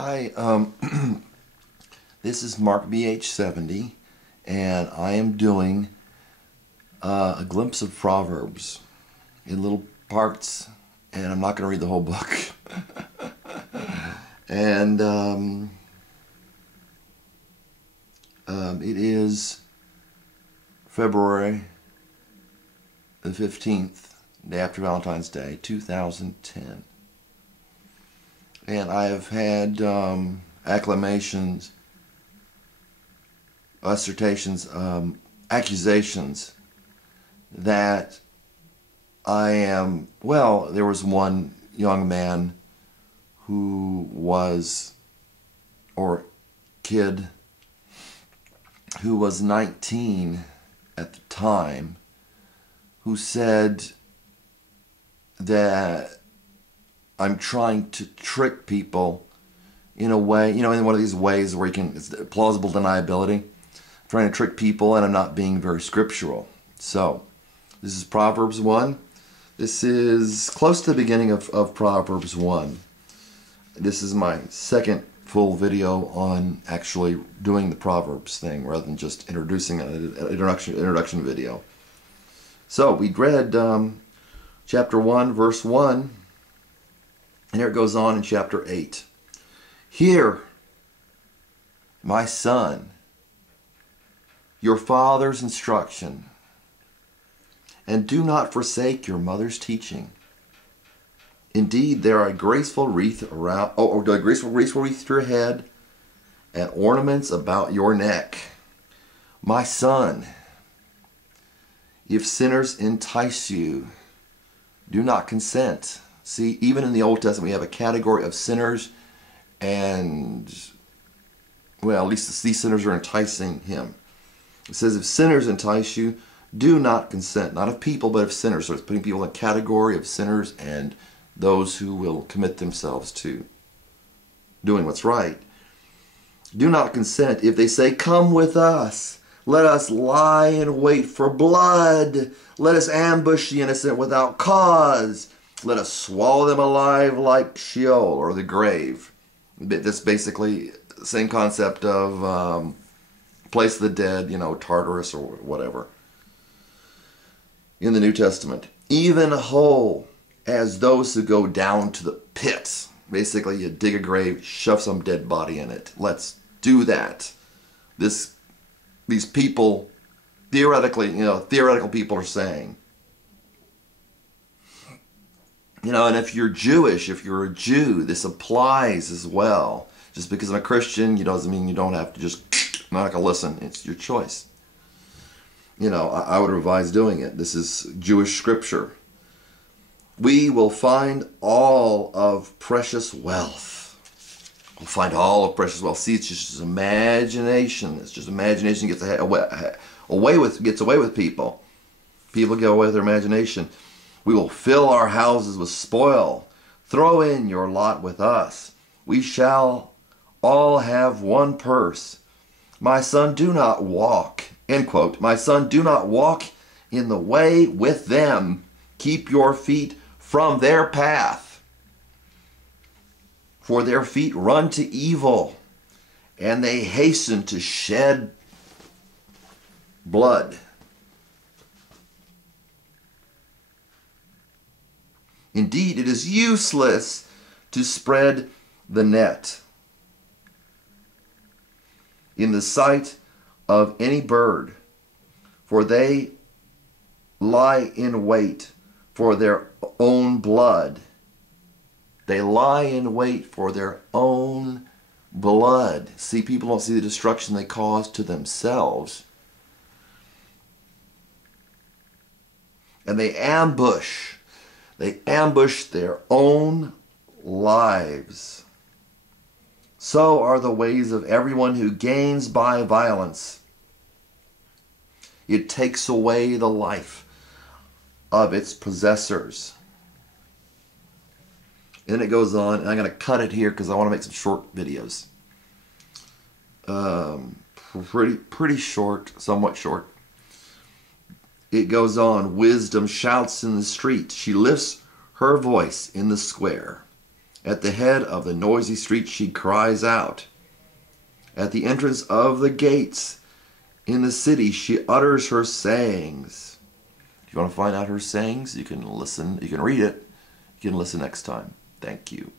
Hi, this is Mark BH70, and I am doing a glimpse of Proverbs in little parts, and I'm not going to read the whole book. And it is February the 15th, day after Valentine's Day, 2010. And I have had acclamations, assertions, accusations that I am, well, there was one young man who was, or kid, who was 19 at the time, who said that I'm trying to trick people in a way, you know, in one of these ways where you can, it's plausible deniability. I'm trying to trick people, and I'm not being very scriptural. So, this is Proverbs 1. This is close to the beginning of Proverbs 1. This is my second full video on actually doing the Proverbs thing rather than just introducing an introduction video. So, we read chapter 1, verse 1. And here it goes on in chapter 8. Hear, my son, your father's instruction, and do not forsake your mother's teaching. Indeed, there are a graceful wreath around, a graceful wreath to your head, and ornaments about your neck. My son, if sinners entice you, do not consent. See, even in the Old Testament, we have a category of sinners, and, well, at least these sinners are enticing him. It says, if sinners entice you, do not consent. Not of people, but of sinners. So it's putting people in a category of sinners and those who will commit themselves to doing what's right. Do not consent if they say, come with us. Let us lie in wait for blood. Let us ambush the innocent without cause. Let us swallow them alive like Sheol, or the grave. That's basically the same concept of place of the dead, you know, Tartarus or whatever. In the New Testament. Even whole as those who go down to the pit. Basically, you dig a grave, shove some dead body in it. Let's do that. These people, theoretically, you know, theoretical people are saying, you know, and if you're Jewish, if you're a Jew, this applies as well. Just because I'm a Christian, doesn't mean you don't have to just, I'm not going to listen. It's your choice. You know, I would advise doing it. This is Jewish scripture. We will find all of precious wealth. We'll find all of precious wealth. See, it's just imagination. It's just imagination gets away with people. People get away with their imagination. We will fill our houses with spoil. Throw in your lot with us. We shall all have one purse. My son, do not walk, end quote. My son, do not walk in the way with them. Keep your feet from their path. For their feet run to evil, and they hasten to shed blood. Indeed, it is useless to spread the net in the sight of any bird, for they lie in wait for their own blood. They lie in wait for their own blood. See, people don't see the destruction they cause to themselves. And they ambush their own lives. So are the ways of everyone who gains by violence. It takes away the life of its possessors. And then it goes on, and I'm going to cut it here because I want to make some short videos. Pretty short, somewhat short. It goes on, wisdom shouts in the street. She lifts her voice in the square. At the head of the noisy street she cries out. At the entrance of the gates in the city she utters her sayings. If you want to find out her sayings, you can listen. You can read it. You can listen next time. Thank you.